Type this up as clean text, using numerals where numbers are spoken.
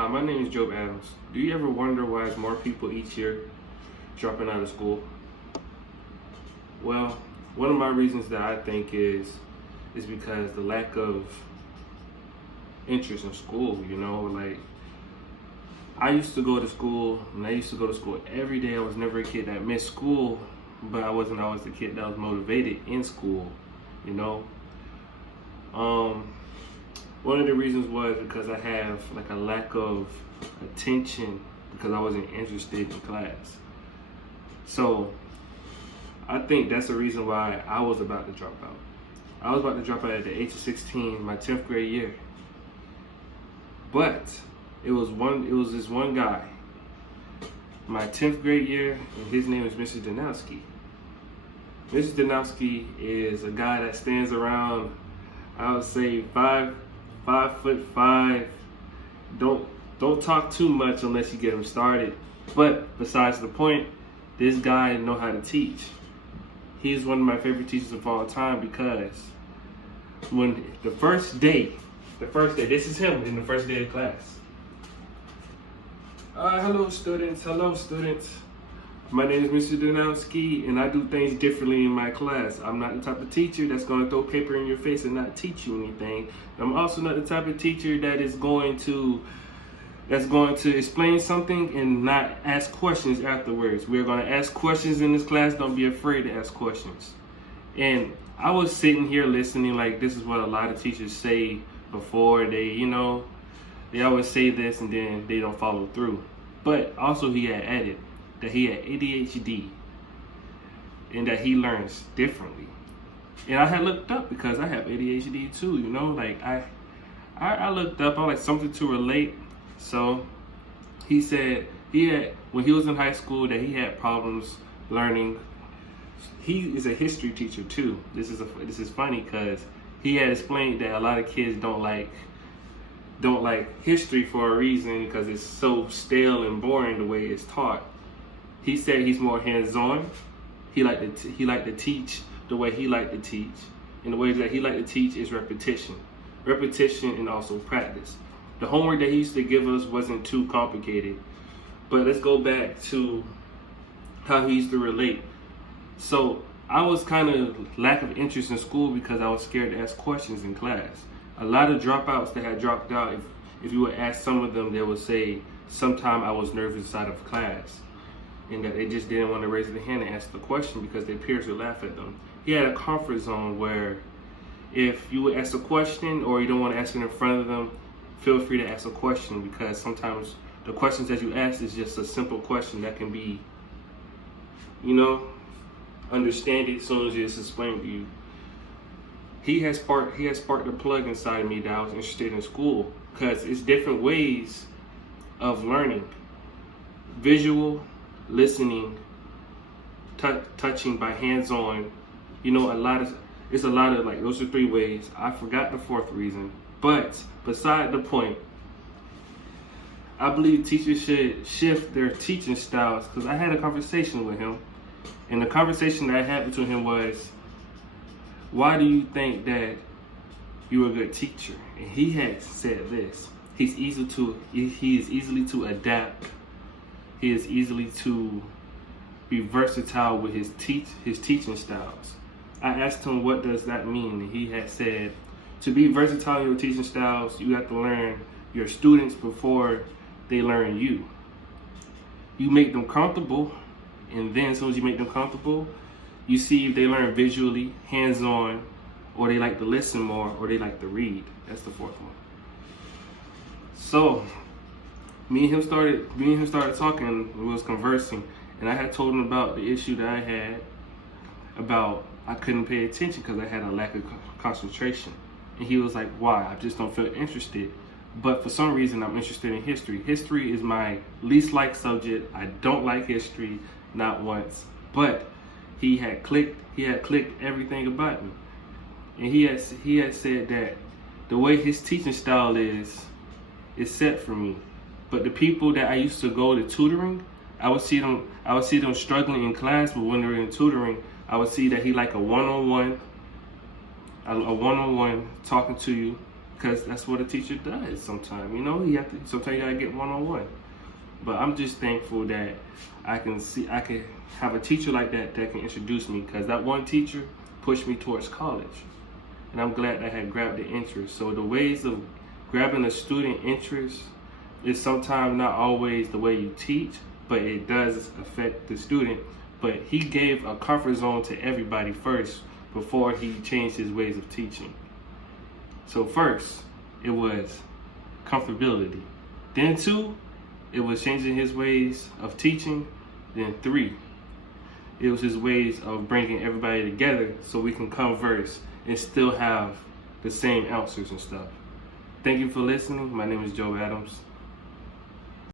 Hi, my name is Job Adams. Do you ever wonder why is more people each year dropping out of school? Well, one of my reasons that I think is because the lack of interest in school, like I used to go to school and I used to go to school every day. I was never a kid that missed school, but I wasn't always the kid that was motivated in school, you know. One of the reasons was because I have like a lack of attention because I wasn't interested in class. So I think that's the reason why I was about to drop out. I was about to drop out at the age of 16, my 10th grade year. But it was this one guy, my 10th grade year, and his name is Mr. Danowski. Mr. Danowski is a guy that stands around, I would say 5'5". Don't talk too much unless you get him started. But besides the point, this guy know how to teach. He's one of my favorite teachers of all time because when the first day, this is him in the first day of class. Hello students. My name is Mr. Danowski, and I do things differently in my class. I'm not the type of teacher that's going to throw paper in your face and not teach you anything. I'm also not the type of teacher that is going to explain something and not ask questions afterwards. We're going to ask questions in this class. Don't be afraid to ask questions. And I was sitting here listening like this is what a lot of teachers say before they always say this and then they don't follow through. But also he had added that he had ADHD and that he learns differently. And I had looked up because I have ADHD too, like I looked up, I like something to relate. So he said when he was in high school that he had problems learning. He is a history teacher too. This is funny because he had explained that a lot of kids don't like history for a reason because it's so stale and boring the way it's taught. He said he's more hands-on. He liked to teach the way he liked to teach. And the way that he liked to teach is repetition and also practice. The homework that he used to give us wasn't too complicated. But let's go back to how he used to relate. So I was kind of lack of interest in school because I was scared to ask questions in class. A lot of dropouts that had dropped out, if you would ask some of them, they would say, sometime I was nervous inside of class. And that they just didn't want to raise their hand and ask the question because their peers would laugh at them. He had a comfort zone where if you would ask a question or you don't want to ask it in front of them, feel free to ask a question because sometimes the questions that you ask is just a simple question that can be, understand it as soon as it's explained to you. He has sparked a plug inside me that I was interested in school because it's different ways of learning. Visual, listening, touching by hands-on, it's a lot of like those are 3 ways. I forgot the 4th reason, but beside the point, I believe teachers should shift their teaching styles because I had a conversation with him, and the conversation that I had between him was, why do you think that you're a good teacher? And he had said this: he is easily to adapt. He is easily to be versatile with his teaching styles. I asked him, what does that mean? And he had said, to be versatile in your teaching styles, you have to learn your students before they learn you. You make them comfortable, and then as soon as you make them comfortable, you see if they learn visually, hands-on, or they like to listen more, or they like to read. That's the 4th one. So me and him started talking. We was conversing, and I had told him about the issue that I had about I couldn't pay attention because I had a lack of concentration. And he was like, why? I just don't feel interested. But for some reason, I'm interested in history. History is my least liked subject. I don't like history, not once. But he had clicked everything about me. And he had said that the way his teaching style is set for me. But the people that I used to go to tutoring, I would see them struggling in class, but when they're in tutoring, I would see that he like a one-on-one talking to you, because that's what a teacher does sometimes. You know, sometimes you gotta get one-on-one. But I'm just thankful that I can have a teacher like that can introduce me, because that one teacher pushed me towards college. And I'm glad I had grabbed the interest. So the ways of grabbing a student interest is sometimes not always the way you teach, but it does affect the student. But he gave a comfort zone to everybody first before he changed his ways of teaching. So first, it was comfortability. Then 2, it was changing his ways of teaching. Then 3, it was his ways of bringing everybody together so we can converse and still have the same answers and stuff. Thank you for listening. My name is Joe Adams.